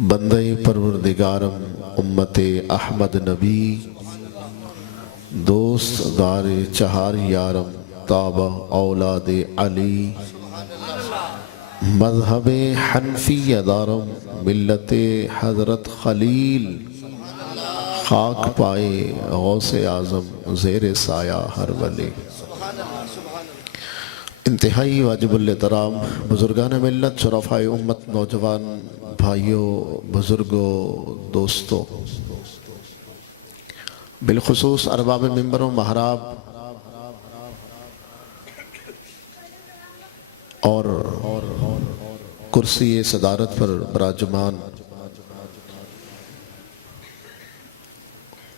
بندہ پروردگارم امت احمد نبی دوست دار چہار یارم تابہ اولاد علی مذہب حنفی دارم ملت حضرت خلیل خاک پائے غوث اعظم زیر سایہ ہر ولی۔ انتہائی واجب الاحترام بزرگان ملت، شرفائے امت، نوجوان بھائیوں، بزرگوں، دوستوں، بالخصوص ارباب منبر و محراب اور کرسی صدارت پر براجمان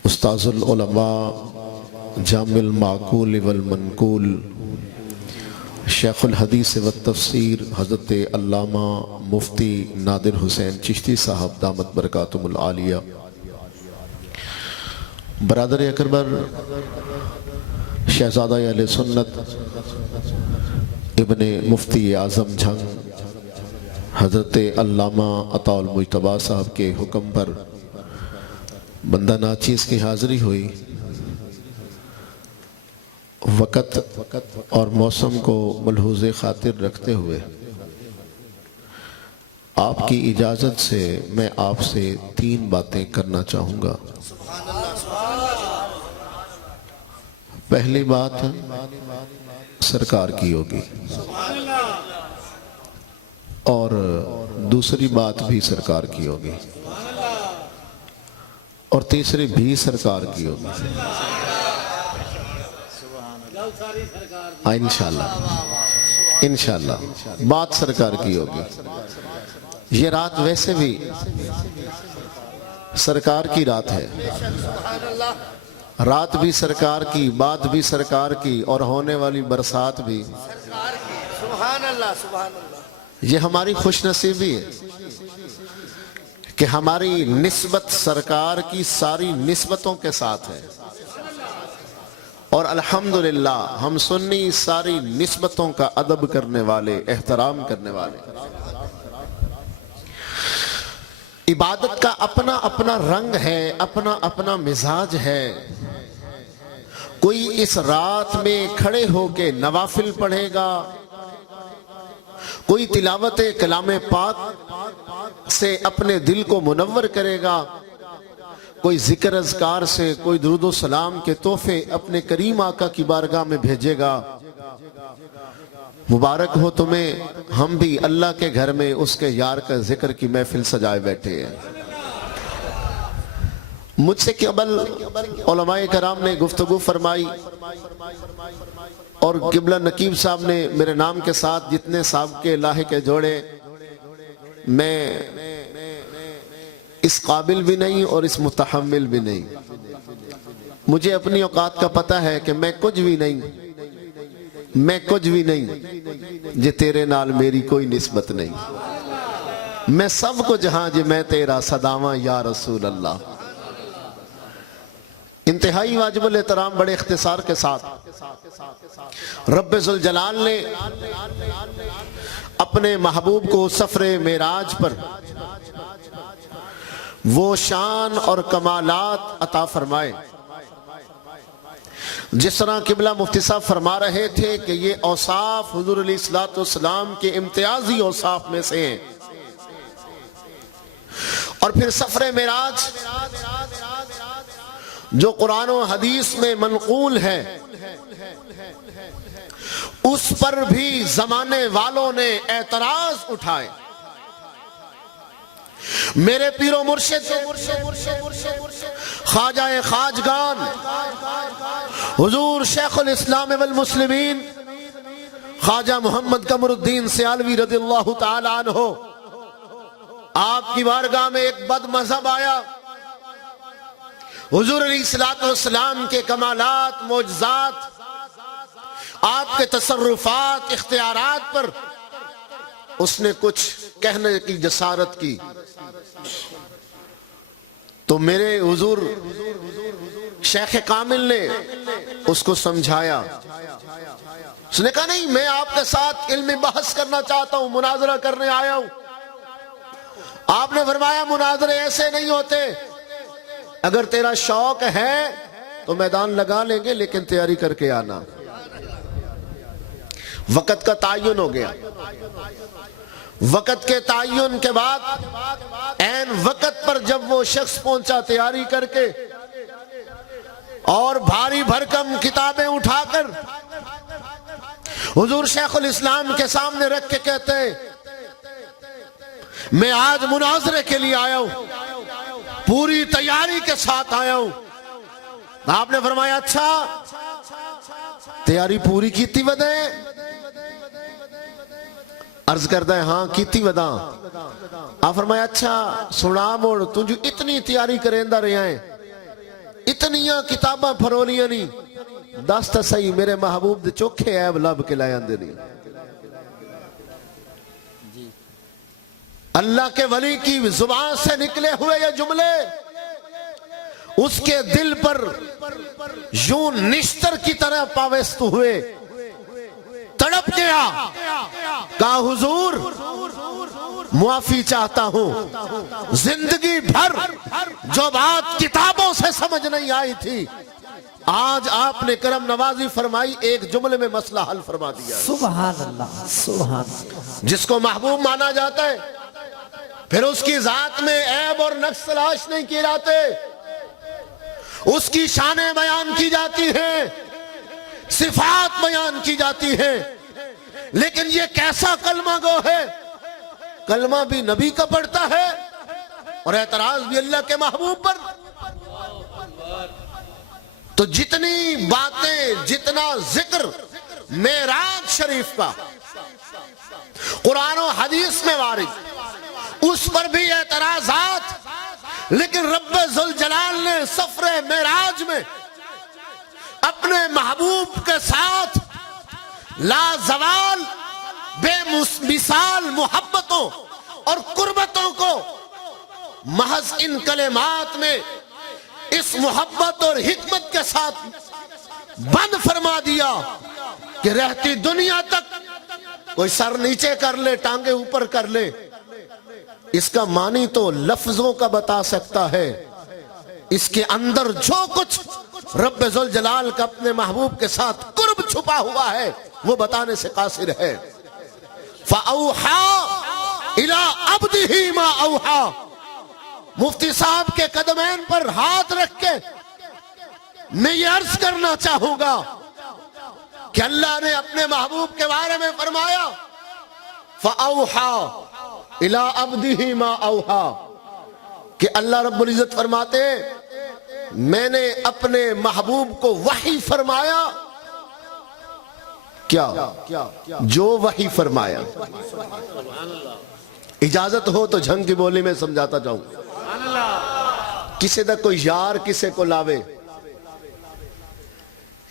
استاذ العلماء جامع المعقول والمنقول شیخ الحدیث والتفسیر حضرت علامہ مفتی نادر حسین چشتی صاحب دامت برکاتہم العالیہ، برادر اکبر شہزادہ اہل سنت ابن مفتی اعظم جھنگ حضرت علامہ عطا المجتبیٰ صاحب کے حکم پر بندہ ناچیز کی حاضری ہوئی۔ وقت اور موسم کو ملحوظ خاطر رکھتے ہوئے آپ کی اجازت سے میں آپ سے 3 باتیں کرنا چاہوں گا۔ پہلی بات سرکار کی ہوگی اور دوسری بات بھی سرکار کی ہوگی اور تیسری بھی سرکار کی ہوگی، انشاءاللہ بات سرکار کی ہوگی۔ یہ رات ویسے بھی سرکار کی رات ہے، رات بھی سرکار کی، بات بھی سرکار کی اور ہونے والی برسات بھی سبحان اللہ سبحان اللہ۔ یہ ہماری خوش نصیبی ہے کہ ہماری نسبت سرکار کی ساری نسبتوں کے ساتھ ہے، اور الحمدللہ ہم سنی ساری نسبتوں کا ادب کرنے والے، احترام کرنے والے۔ عبادت کا اپنا اپنا رنگ ہے، اپنا اپنا مزاج ہے۔ کوئی اس رات میں کھڑے ہو کے نوافل پڑھے گا، کوئی تلاوت کلام پاک سے اپنے دل کو منور کرے گا، کوئی ذکر اذکار سے، کوئی درود و سلام کے تحفے اپنے کریم آقا کی بارگاہ میں بھیجے گا۔ مبارک ہو تمہیں، ہم بھی اللہ کے گھر میں اس کے یار کا ذکر کی محفل سجائے بیٹھے ہیں۔ مجھ سے قبل علماء کرام نے گفتگو فرمائی اور قبلہ نقیب صاحب نے میرے نام کے ساتھ جتنے صاحب کے لاحق کے جوڑے، میں اس قابل بھی نہیں اور اس متحمل بھی نہیں۔ مجھے اپنی اوقات کا پتہ ہے کہ میں کچھ بھی نہیں، جے تیرے نال میری کوئی نسبت نہیں، میں سب کو جہاں جے میں تیرا صداواں یا رسول اللہ۔ انتہائی واجب الاحترام بڑے اختصار کے ساتھ رب ذوالجلال نے اپنے محبوب کو سفر معراج پر وہ شان اور کمالات عطا فرمائے جس طرح قبلہ مفتی صاحب فرما رہے تھے کہ یہ اوصاف حضور علیہ السلام کے امتیازی اوصاف میں سے ہیں۔ اور پھر سفر معراج جو قرآن و حدیث میں منقول ہے، اس پر بھی زمانے والوں نے اعتراض اٹھائے۔ میرے پیر و مرشد خواجہ خواجگان حضور شیخ الاسلام والمسلمین خواجہ محمد قمر الدین سیالوی رضی اللہ تعالی عنہ، آپ کی بارگاہ میں ایک بد مذہب آیا، حضور علیہ السلام کے کمالات، معجزات، آپ کے تصرفات، اختیارات پر اس نے کچھ کہنے کی جسارت کی، تو میرے حضور شیخ کامل نے اس کو سمجھایا۔ اس نے کہا نہیں، میں آپ کے ساتھ علمی بحث کرنا چاہتا ہوں، مناظرہ کرنے آیا ہوں۔ آپ نے فرمایا مناظرے ایسے نہیں ہوتے، اگر تیرا شوق ہے تو میدان لگا لیں گے، لیکن تیاری کر کے آنا۔ وقت کا تعین ہو گیا۔ وقت کے تعین کے بعد عین وقت پر جب وہ شخص پہنچا تیاری کر کے اور بھاری بھرکم کتابیں اٹھا کر حضور شیخ الاسلام کے سامنے رکھ کے کہتے ہیں میں آج مناظرے کے لیے آیا ہوں، پوری تیاری کے ساتھ آیا ہوں۔ آپ نے فرمایا اچھا تیاری پوری کیتی ودے؟ عرض کرتا ہے ہاں کیتی ودا۔ آپ فرمایا اچھا سنا موڑ تجھو اتنی تیاری کریندہ رہے ہیں، اتنیاں کتاباں پھرولیاں نہیں، دستا صحیح میرے محبوب دے چوکھے عیب لب کے لائے اندے نہیں۔ اللہ کے ولی کی زبان سے نکلے ہوئے یہ جملے اس کے دل پر یوں نشتر کی طرح پاوست ہوئے، تڑپ گیا، کہا حضور معافی چاہتا ہوں، زندگی بھر جو بات کتابوں سے سمجھ نہیں آئی تھی آج آپ نے کرم نوازی فرمائی، ایک جملے میں مسئلہ حل فرما دیا۔ سبحان اللہ، سبحان اللہ۔ جس کو محبوب مانا جاتا ہے پھر اس کی ذات میں عیب اور نقص تلاش نہیں کیے جاتے، اس کی شانیں بیان کی جاتی ہیں، صفات بیان کی جاتی ہیں، لیکن یہ کیسا کلمہ گو ہے، کلمہ بھی نبی کا پڑھتا ہے اور اعتراض بھی اللہ کے محبوب پر۔ تو جتنی باتیں، جتنا ذکر معراج شریف کا قرآن و حدیث میں وارد، اس پر بھی اعتراضات، لیکن رب ذوالجلال نے سفر معراج میں اپنے محبوب کے ساتھ لازوال بے مثال محبتوں اور قربتوں کو محض ان کلمات میں اس محبت اور حکمت کے ساتھ بند فرما دیا کہ رہتی دنیا تک کوئی سر نیچے کر لے، ٹانگیں اوپر کر لے، اس کا معنی تو لفظوں کا بتا سکتا ہے، اس کے اندر جو کچھ رب ذوالجلال کا اپنے محبوب کے ساتھ قرب چھپا ہوا ہے وہ بتانے سے قاصر ہے۔ فَأَوْحَا إِلَىٰ عَبْدِهِ مَا أَوْحَا۔ مفتی صاحب کے قدمین پر ہاتھ رکھ کے میں یہ عرض کرنا چاہوں گا کہ اللہ نے اپنے محبوب کے بارے میں فرمایا فَأَوْحَا إِلَىٰ عَبْدِهِ مَا أَوْحَا، کہ اللہ رب العزت فرماتے میں نے اپنے محبوب کو وحی فرمایا، کیا جو وحی فرمایا۔ اجازت ہو تو جھنگ کی بولی میں سمجھاتا جاؤں۔ کسی دا کوئی یار کسے کو لاوے،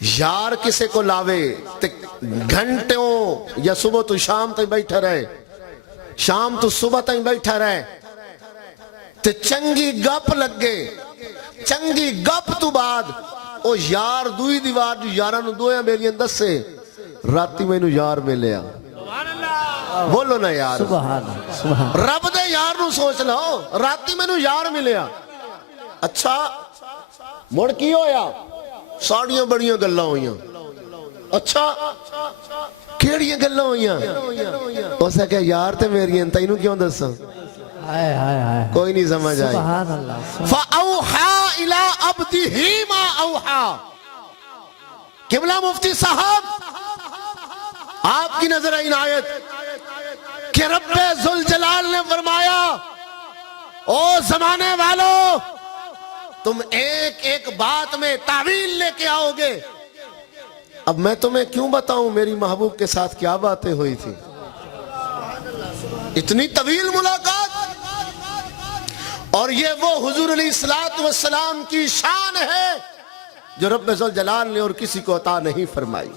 یار کسے کو لاوے گھنٹوں یا صبح تو شام تک بیٹھا رہے، شام تو صبح تک بیٹھا رہے تے چنگی گپ لگ گئے، چنگی گپ تو بعد او یار دوئی دیوار جو یارانو دویا میری اندر سے راتی میں نو یار میں لیا۔ بولو نا یار، رب دے یار نو سوچ لو، راتی میں نو یار میں لیا۔ اچھا مڑ کی ہویا؟ ساڑیاں بڑیاں گلہ ہوئیاں۔ اچھا کیڑیاں گلہ ہوئیاں؟ اسے کہ یار تے میری انتا انہوں کیوں دسا؟ کوئی نہیں سمجھ آئی۔ فَأَوْحَا إِلَىٰ عَبْدِهِ مَا أَوْحَا۔ قبلہ مفتی صاحب آپ کی نظر عنایت کہ رب ذوالجلال نے فرمایا او زمانے والو تم ایک ایک بات میں تعویل لے کے آؤ گے، اب میں تمہیں کیوں بتاؤں میری محبوب کے ساتھ کیا باتیں ہوئی تھی؟ اتنی طویل ملاقات، اور یہ وہ حضور علیہ السلام کی شان ہے جو رب ذوالجلال نے اور کسی کو عطا نہیں فرمائی۔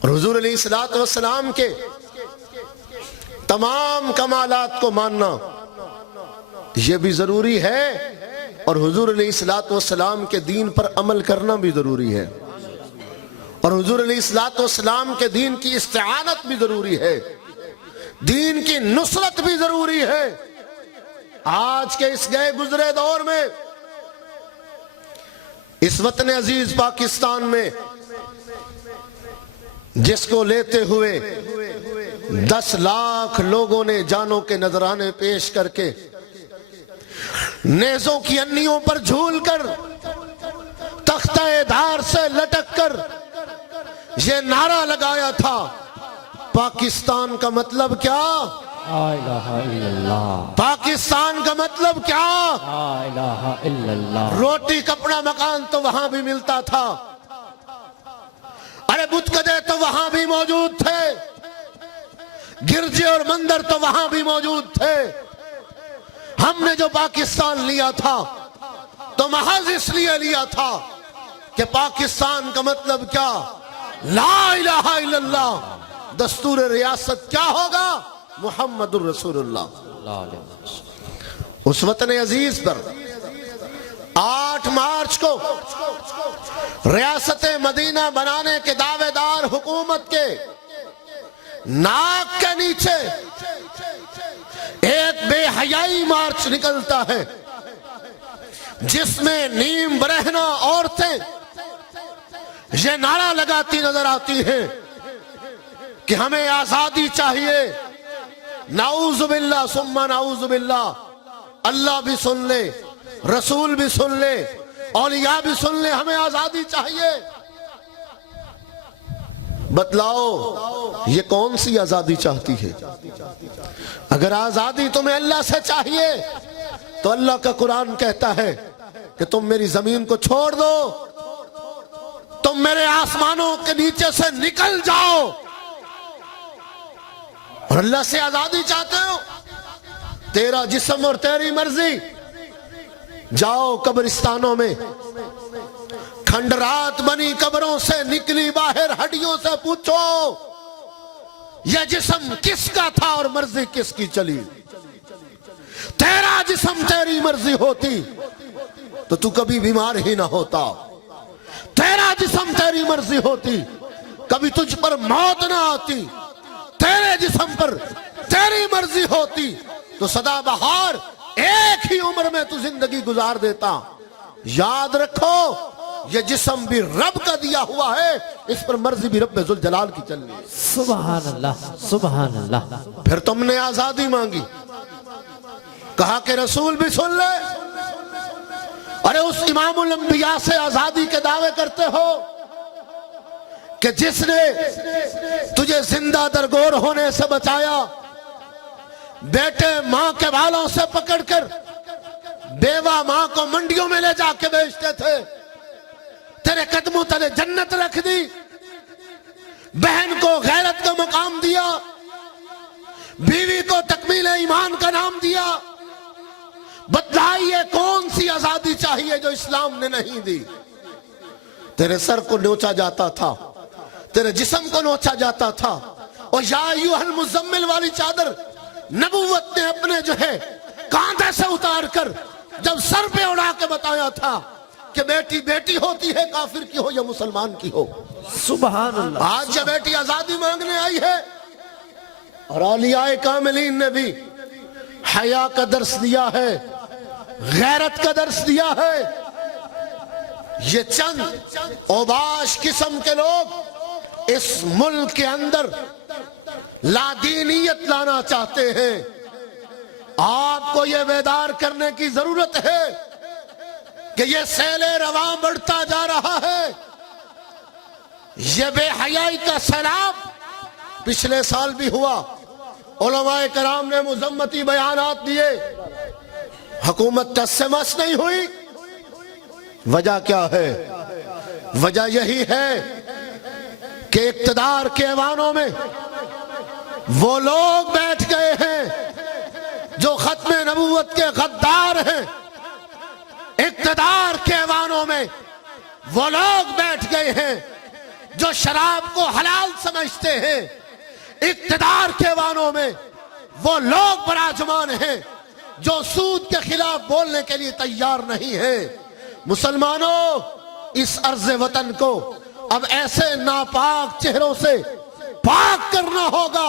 اور حضور علیہ السلام کے تمام کمالات کو ماننا یہ بھی ضروری ہے، اور حضور علیہ السلام کے دین پر عمل کرنا بھی ضروری ہے، اور حضور علیہ السلام کے دین کی استعانت بھی ضروری ہے، دین کی نصرت بھی ضروری ہے. آج کے اس گئے گزرے دور میں اس وطن عزیز پاکستان میں جس کو لیتے ہوئے 10 لاکھ لوگوں نے جانوں کے نذرانے پیش کر کے نیزوں کی انیوں پر جھول کر تختہ دھار سے لٹک کر یہ نعرہ لگایا تھا، پاکستان کا مطلب کیا؟ لا الہ الا اللہ، پاکستان کا مطلب کیا؟ لا الہ الا اللہ. روٹی کپڑا مکان تو وہاں بھی ملتا تھا، ارے بت گدے تو وہاں بھی موجود تھے، گرجے اور مندر تو وہاں بھی موجود تھے. ہم نے جو پاکستان لیا تھا تو محض اس لیے لیا تھا کہ پاکستان کا مطلب کیا؟ لا الہ الا اللہ. دستور ریاست کیا ہوگا؟ محمد الرسول اللہ. اس وطن عزیز پر 8 مارچ کو ریاست مدینہ بنانے کے دعوے دار حکومت کے ناک کے نیچے ایک بے حیائی مارچ نکلتا ہے جس میں نیم برہنہ عورتیں یہ نعرہ لگاتی نظر آتی ہیں کہ ہمیں آزادی چاہیے. نعوذ باللہ ثم نعوذ باللہ. اللہ بھی سن لے، رسول بھی سن لے، اولیاء بھی سن لے، ہمیں آزادی چاہیے. بتلاؤ یہ کون سی آزادی چاہتی ہے؟ اگر آزادی تمہیں اللہ سے چاہیے تو اللہ کا قرآن کہتا ہے کہ تم میری زمین کو چھوڑ دو، تم میرے آسمانوں کے نیچے سے نکل جاؤ. اور اللہ سے آزادی چاہتے ہو؟ تیرا جسم اور تیری مرضی. جاؤ قبرستانوں میں، کھنڈرات بنی قبروں سے نکلی باہر ہڈیوں سے پوچھو یہ جسم کس کا تھا اور مرضی کس کی چلی. تیرا جسم تیری مرضی ہوتی تو کبھی بیمار ہی نہ ہوتا. تیرا جسم تیری مرضی ہوتی کبھی تجھ پر موت نہ آتی. تیرے جسم پر تیری مرضی ہوتی تو سدا بہار ایک ہی عمر میں تو زندگی گزار دیتا. یاد رکھو یہ جسم بھی رب کا دیا ہوا ہے، اس پر مرضی بھی رب ذوالجلال کی چلنی ہے. سبحان اللہ، سبحان اللہ. پھر تم نے آزادی مانگی، کہا کہ رسول بھی سن لے. ارے اس امام الانبیاء سے آزادی کے دعوے کرتے ہو کہ جس نے تجھے زندہ درگور ہونے سے بچایا، بیٹے ماں کے بالوں سے پکڑ کر بیوہ ماں کو منڈیوں میں لے جا کے بیچتے تھے، تیرے قدموں تلے جنت رکھ دی. بہن کو غیرت کا مقام دیا، بیوی کو تکمیل ایمان کا نام دیا. بتلائیے کون سی آزادی چاہیے جو اسلام نے نہیں دی؟ تیرے سر کو نوچا جاتا تھا، تیرے جسم کو نوچا جاتا تھا. اور یا ایھا المزمل والی چادر نبوت نے اپنے جو ہے کاندھے سے اتار کر جب سر پہ اڑا کے بتایا تھا کہ بیٹی بیٹی ہوتی ہے، کافر کی ہو یا مسلمان کی ہو. سبحان اللہ. آج جب بیٹی آزادی مانگنے آئی ہے اور اولیاء کاملین نے بھی حیا کا درس دیا ہے، غیرت کا درس دیا ہے. یہ چند اوباش قسم کے لوگ اس ملک کے اندر لادینیت لانا چاہتے ہیں. آپ کو یہ بیدار کرنے کی ضرورت ہے کہ یہ سیل رواں بڑھتا جا رہا ہے. یہ بے حیائی کا سیلاب پچھلے سال بھی ہوا، علماء کرام نے مذمتی بیانات دیے، حکومت ٹس سے مس نہیں ہوئی. وجہ کیا ہے؟ وجہ یہی ہے کہ اقتدار کے ایوانوں میں وہ لوگ بیٹھ گئے ہیں جو ختم نبوت کے غدار ہیں. اقتدار کے ایوانوں میں وہ لوگ بیٹھ گئے ہیں جو شراب کو حلال سمجھتے ہیں. اقتدار کے ایوانوں میں وہ لوگ براجمان ہیں جو سود کے خلاف بولنے کے لیے تیار نہیں ہیں. مسلمانوں، اس ارض وطن کو اب ایسے ناپاک چہروں سے پاک کرنا ہوگا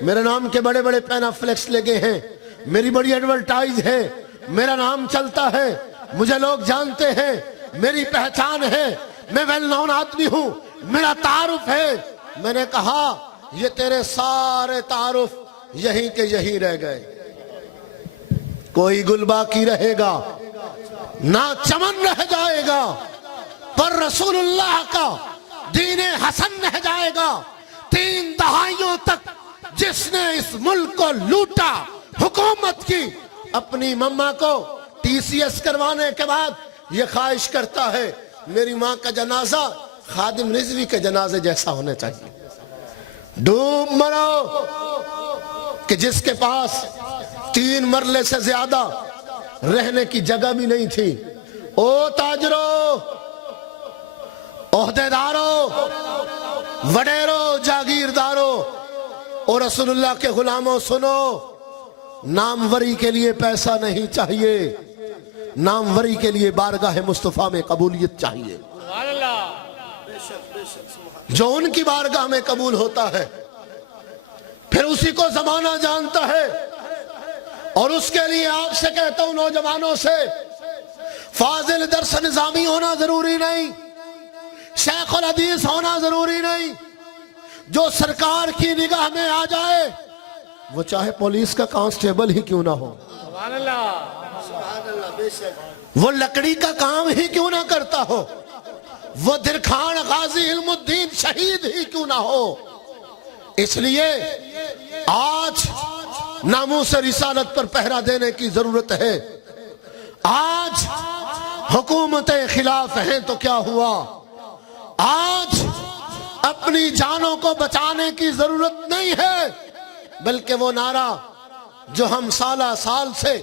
میرے نام کے بڑے بڑے پینا فلیکس لگے ہیں, میری بڑی ایڈورٹائز ہے, میرا نام چلتا ہے, مجھے لوگ جانتے ہیں, میری پہچان ہے, میں ویل نون آدمی ہوں, میرا تعارف ہے. میں نے کہا یہ تیرے سارے تعارف یہیں کے یہیں رہ گئے, کوئی گل باقی رہے گا نہ چمن رہ جائے گا, پر رسول اللہ کا دین حسن رہ جائے گا. 3 دہائیوں تک جس نے اس ملک کو لوٹا, حکومت کی, اپنی مما کو ٹی سی ایس کروانے کے بعد یہ خواہش کرتا ہے میری ماں کا جنازہ خادم رضوی کے جنازے جیسا ہونا چاہیے. ڈوب مرو کہ جس کے پاس 3 مرلے سے زیادہ رہنے کی جگہ بھی نہیں تھی. او تاجرو, عہدیدارو, وڈیرو, جاگیردارو اور رسول اللہ کے غلاموں, سنو, ناموری کے لیے پیسہ نہیں چاہیے, ناموری کے لیے بارگاہ مصطفیٰ میں قبولیت چاہیے. جو ان کی بارگاہ میں قبول ہوتا ہے پھر اسی کو زمانہ جانتا ہے. اور اس کے لیے آپ سے کہتا ہوں نوجوانوں سے, فاضل درس نظامی ہونا ضروری نہیں, شیخ الحدیث ہونا ضروری نہیں. جو سرکار کی نگاہ میں آ جائے وہ چاہے پولیس کا کانسٹیبل ہی کیوں نہ ہو, وہ لکڑی کا کام ہی کیوں نہ کرتا ہو, وہ درخان غازی علم الدین شہید ہی کیوں نہ ہو. اس لیے آج ناموس رسالت پر پہرا دینے کی ضرورت ہے. آج حکومتیں خلاف ہیں تو کیا ہوا, آج اپنی جانوں کو بچانے کی ضرورت نہیں ہے, بلکہ وہ نعرہ جو ہم سالہ سال سے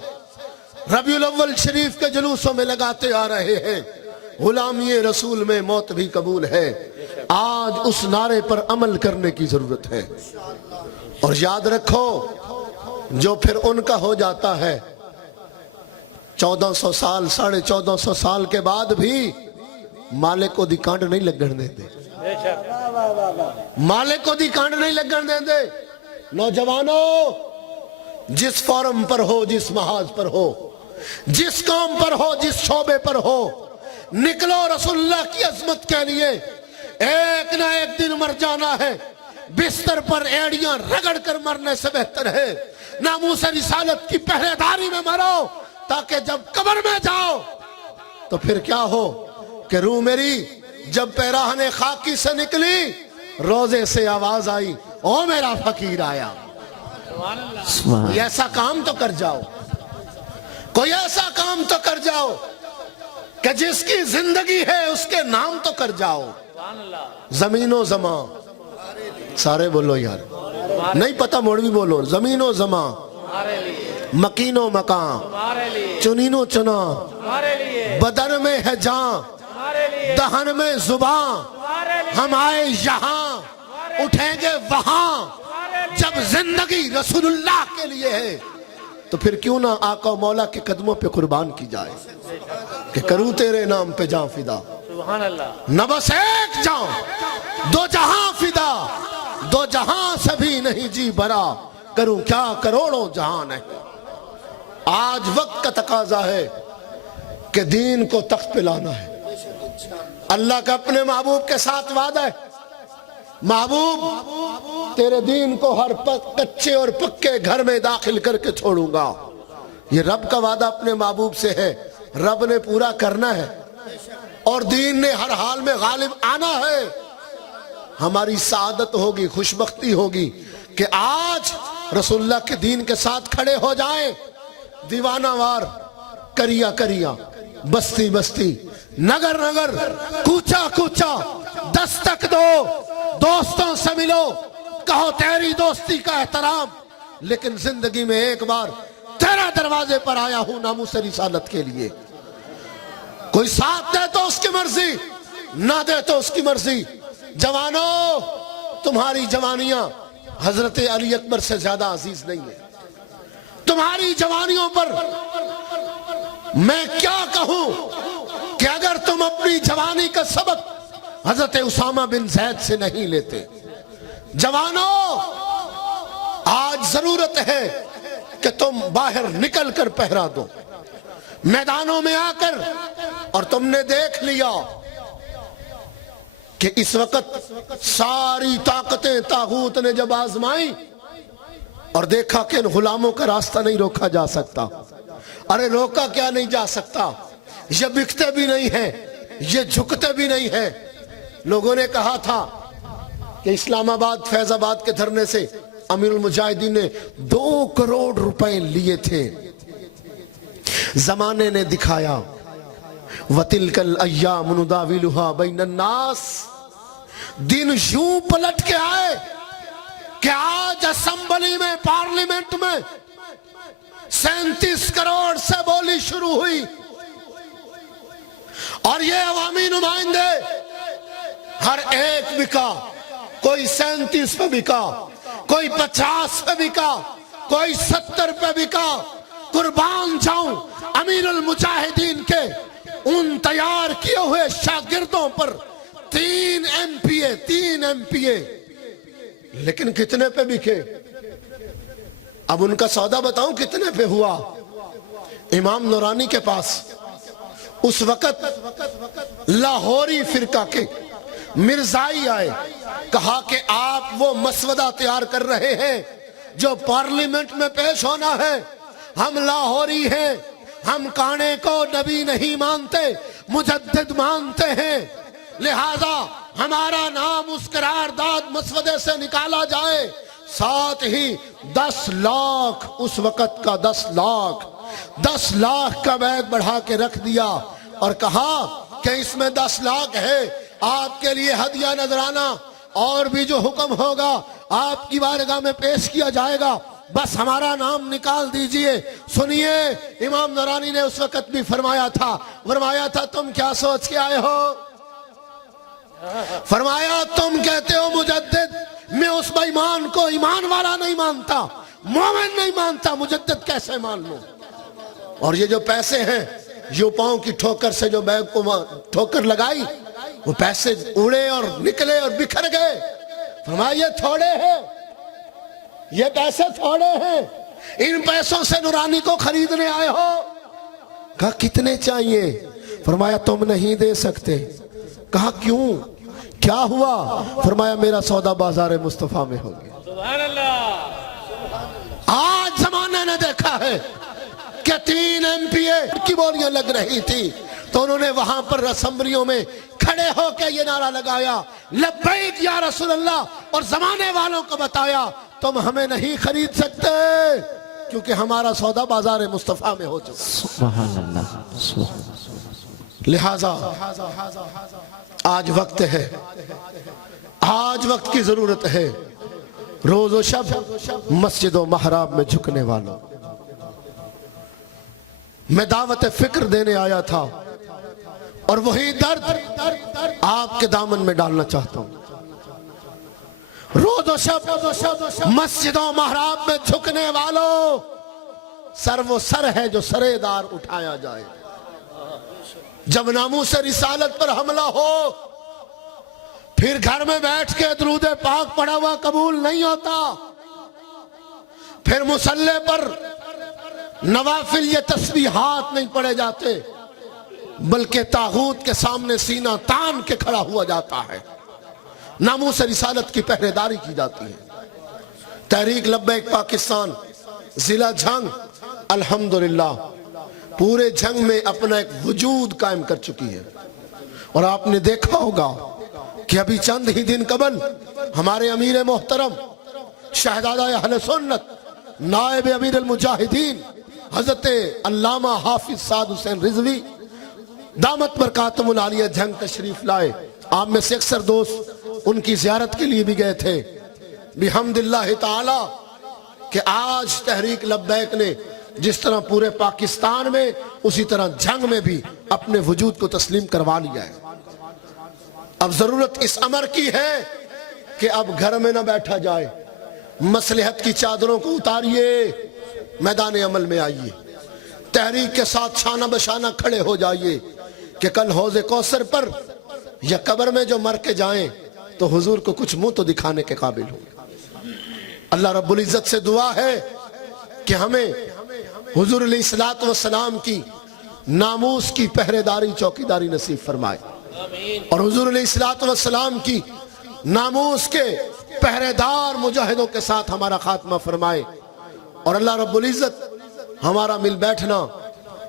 ربیع الاول شریف کے جلوسوں میں لگاتے آ رہے ہیں, غلامی رسول میں موت بھی قبول ہے, آج اس نعرے پر عمل کرنے کی ضرورت ہے. اور یاد رکھو جو پھر ان کا ہو جاتا ہے 1400 سال 1450 سال کے بعد بھی مالک کو دی کانڈ نہیں لگن دیتے, مالک کو دی کانڈ نہیں لگن دیتے. نوجوانوں, جس فورم پر ہو, جس محاذ پر ہو, جس قوم پر ہو, جس شعبے پر ہو, نکلو رسول اللہ کی عظمت کے لیے. ایک نہ ایک دن مر جانا ہے, بستر پر ایڑیاں رگڑ کر مرنے سے بہتر ہے ناموس رسالت کی پہرے داری میں مرو, تاکہ جب قبر میں جاؤ تو پھر کیا ہو کہ روح میری جب پیراہن خاکی سے نکلی, روزے سے آواز آئی, او میرا فقیر آیا. کوئی ایسا کام تو کر جاؤ, کوئی ایسا کام تو کر جاؤ کہ جس کی زندگی ہے اس کے نام تو کر جاؤ. زمین و زمان, سارے بولو یار, نہیں پتا موڑوی بولو. زمین و زمان, مکین و مکان, چنین و چنا, بدن میں ہے جان, دہن میں زبان, ہم آئے یہاں اٹھیں گے وہاں. جب زندگی رسول اللہ کے لیے ہے تو پھر کیوں نہ آقا و مولا کے قدموں پہ قربان کی جائے کہ کروں تیرے نام پہ جان فدا. نہ بس ایک جان 2 جہاں فدا, 2 جہاں سے بھی نہیں جی بھرا, کروں کیا کروڑوں جہان ہے. آج وقت کا تقاضا ہے کہ دین کو تخت پہ لانا ہے. اللہ کا اپنے محبوب کے ساتھ وعدہ ہے, محبوب تیرے دین کو ہر کچے اور پکے گھر میں داخل کر کے چھوڑوں گا. یہ رب کا وعدہ اپنے محبوب سے ہے, رب نے پورا کرنا ہے اور دین نے ہر حال میں غالب آنا ہے. ہماری سعادت ہوگی, خوشبختی ہوگی کہ آج رسول اللہ کے دین کے ساتھ کھڑے ہو جائیں. دیوانہ وار, کریا کریا, بستی بستی, نگر نگر, کوچا کوچا دستک دو, دوستوں سے ملو, کہو تیری دوستی کا احترام, لیکن زندگی میں ایک بار تیرا دروازے پر آیا ہوں ناموس رسالت کے لیے. کوئی ساتھ دے تو اس کی مرضی, نہ دے تو اس کی مرضی. جوانوں, تمہاری جوانیاں حضرت علی اکبر سے زیادہ عزیز نہیں ہیں. تمہاری جوانیوں پر میں کیا کہوں کہ اگر تم اپنی جوانی کا سبق حضرت اسامہ بن زید سے نہیں لیتے. جوانوں, ضرورت ہے کہ تم باہر نکل کر پہرا دو میدانوں میں آ کر. اور تم نے دیکھ لیا کہ اس وقت ساری طاقتیں طاغوت نے جب آزمائی اور دیکھا کہ ان غلاموں کا راستہ نہیں روکا جا سکتا. ارے روکا کیا نہیں جا سکتا, یہ بکتے بھی نہیں ہیں, یہ جھکتے بھی نہیں ہیں. لوگوں نے کہا تھا کہ اسلام آباد فیض آباد کے دھرنے سے امیر المجاہدین نے 2 کروڑ روپے لیے تھے. زمانے نے دکھایا وَتِلْكَ الْأَيَّامُ نُدَاوِلُهَا بَيْنَ النَّاسِ, دن یوں پلٹ کے آئے کہ آج اسمبلی میں پارلیمنٹ میں 37 کروڑ سے بولی شروع ہوئی اور یہ عوامی نمائندے ہر ایک بکا, کوئی 37 پہ بکا, کوئی 50 پہ بکا, کوئی 70 پہ بکا. قربان جاؤں امیر المجاہدین کے ان تیار کیے ہوئے شاگردوں پر 3 ایم پی اے لیکن کتنے پہ بکے؟ اب ان کا سودا بتاؤں کتنے پہ ہوا. امام نورانی کے پاس اس وقت لاہوری فرقہ کے مرزائی آئے, کہا کہ آپ وہ مسودہ تیار کر رہے ہیں جو پارلیمنٹ میں پیش ہونا ہے. ہم لاہوری ہیں, ہم کانے کو نبی نہیں مانتے, مجدد مانتے ہیں, لہذا ہمارا نام اس قرارداد مسودے سے نکالا جائے. ساتھ ہی 10 لاکھ, اس وقت کا 10 لاکھ کا بیگ بڑھا کے رکھ دیا اور کہا کہ اس میں 10 لاکھ ہے, آپ کے لیے ہدیہ نذرانہ اور بھی جو حکم ہوگا آپ کی بارگاہ میں پیش کیا جائے گا, بس ہمارا نام نکال دیجئے. سنیے, امام نورانی نے اس وقت بھی فرمایا تھا تم کیا سوچ کے آئے ہو؟ فرمایا تم کہتے ہو مجدد, میں اس بے ایمان کو ایمان والا نہیں مانتا, مومن نہیں مانتا, مجدد کیسے مان لوں؟ اور یہ جو پیسے ہیں یوں پاؤں کی ٹھوکر سے جو بیگ کو ٹھوکر لگائی وہ پیسے اڑے اور نکلے اور بکھر گئے. فرمایا یہ تھوڑے ہیں, یہ پیسے تھوڑے ہیں, ان پیسوں سے نورانی کو خریدنے آئے ہو؟ کہا کتنے چاہیے؟ فرمایا تم نہیں دے سکتے. کہا کیوں, کیا ہوا؟ فرمایا میرا سودا بازار مصطفیٰ میں ہو گیا. سبحان اللہ. آج زمانے نے دیکھا ہے کہ 3 ایم پی اے کی بولیاں لگ رہی تھی تو انہوں نے وہاں پر اسمبلیوں میں کھڑے ہو کے یہ نعرہ لگایا لبیک یا رسول اللہ, اور زمانے والوں کو بتایا تم ہمیں نہیں خرید سکتے کیونکہ ہمارا سودا بازار مصطفیٰ میں ہو چکا. سبحان اللہ. لہذا آج وقت ہے, آج وقت کی ضرورت ہے. روز و شب مسجد و محراب میں جھکنے والوں, میں دعوت فکر دینے آیا تھا اور وہی درد آپ کے دامن میں ڈالنا چاہتا ہوں. روز و شب مسجد و محراب میں جھکنے والوں, سر وہ سر ہے جو سرے دار اٹھایا جائے. جب ناموس رسالت پر حملہ ہو پھر گھر میں بیٹھ کے درود پاک پڑھا ہوا قبول نہیں ہوتا, پھر مصلی پر نوافل یہ تسبیحات نہیں پڑھے جاتے, بلکہ طاغوت کے سامنے سینہ تان کے کھڑا ہوا جاتا ہے, ناموس رسالت کی پہرے داری کی جاتی ہے. تحریک لبیک پاکستان ضلع جھنگ الحمدللہ پورے جھنگ میں اپنا ایک وجود قائم کر چکی ہے. اور آپ نے دیکھا ہوگا کہ ابھی چند ہی دن قبل ہمارے امیر محترم شہزادہ اہل سنت نائب امیر المجاہدین حضرت علامہ حافظ سعد حسین رضوی دامت برکاتہم العالیہ جھنگ تشریف لائے. آپ میں سے اکثر دوست ان کی زیارت کے لیے بھی گئے تھے. بحمداللہ تعالی کہ آج تحریک لبیک نے جس طرح پورے پاکستان میں اسی طرح جھنگ میں بھی اپنے وجود کو تسلیم کروا لیا ہے. اب ضرورت اس امر کی ہے کہ اب گھر میں نہ بیٹھا جائے, مصلحت کی چادروں کو اتاریے, میدان عمل میں آئیے, تحریک کے ساتھ شانہ بشانہ کھڑے ہو جائیے کہ کل حوض کوثر پر یا قبر میں جو مر کے جائیں تو حضور کو کچھ منہ تو دکھانے کے قابل ہوں. اللہ رب العزت سے دعا ہے کہ ہمیں حضور علیہ الصلوۃ والسلام کی ناموس کی پہرے داری چوکیداری نصیب فرمائے، اور حضور علیہ الصلوۃ والسلام کی ناموس کے پہرے دار مجاہدوں کے ساتھ ہمارا خاتمہ فرمائے، اور اللہ رب العزت ہمارا مل بیٹھنا،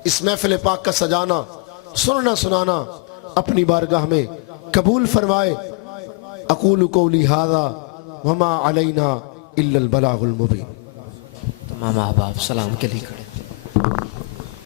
اس محفل پاک کا سجانا، سننا سنانا اپنی بارگاہ میں قبول فرمائے۔ اقول قولی ھذا وما علینا الا البلاغ المبین۔ تمام احباب سلام کے لیے کھڑے۔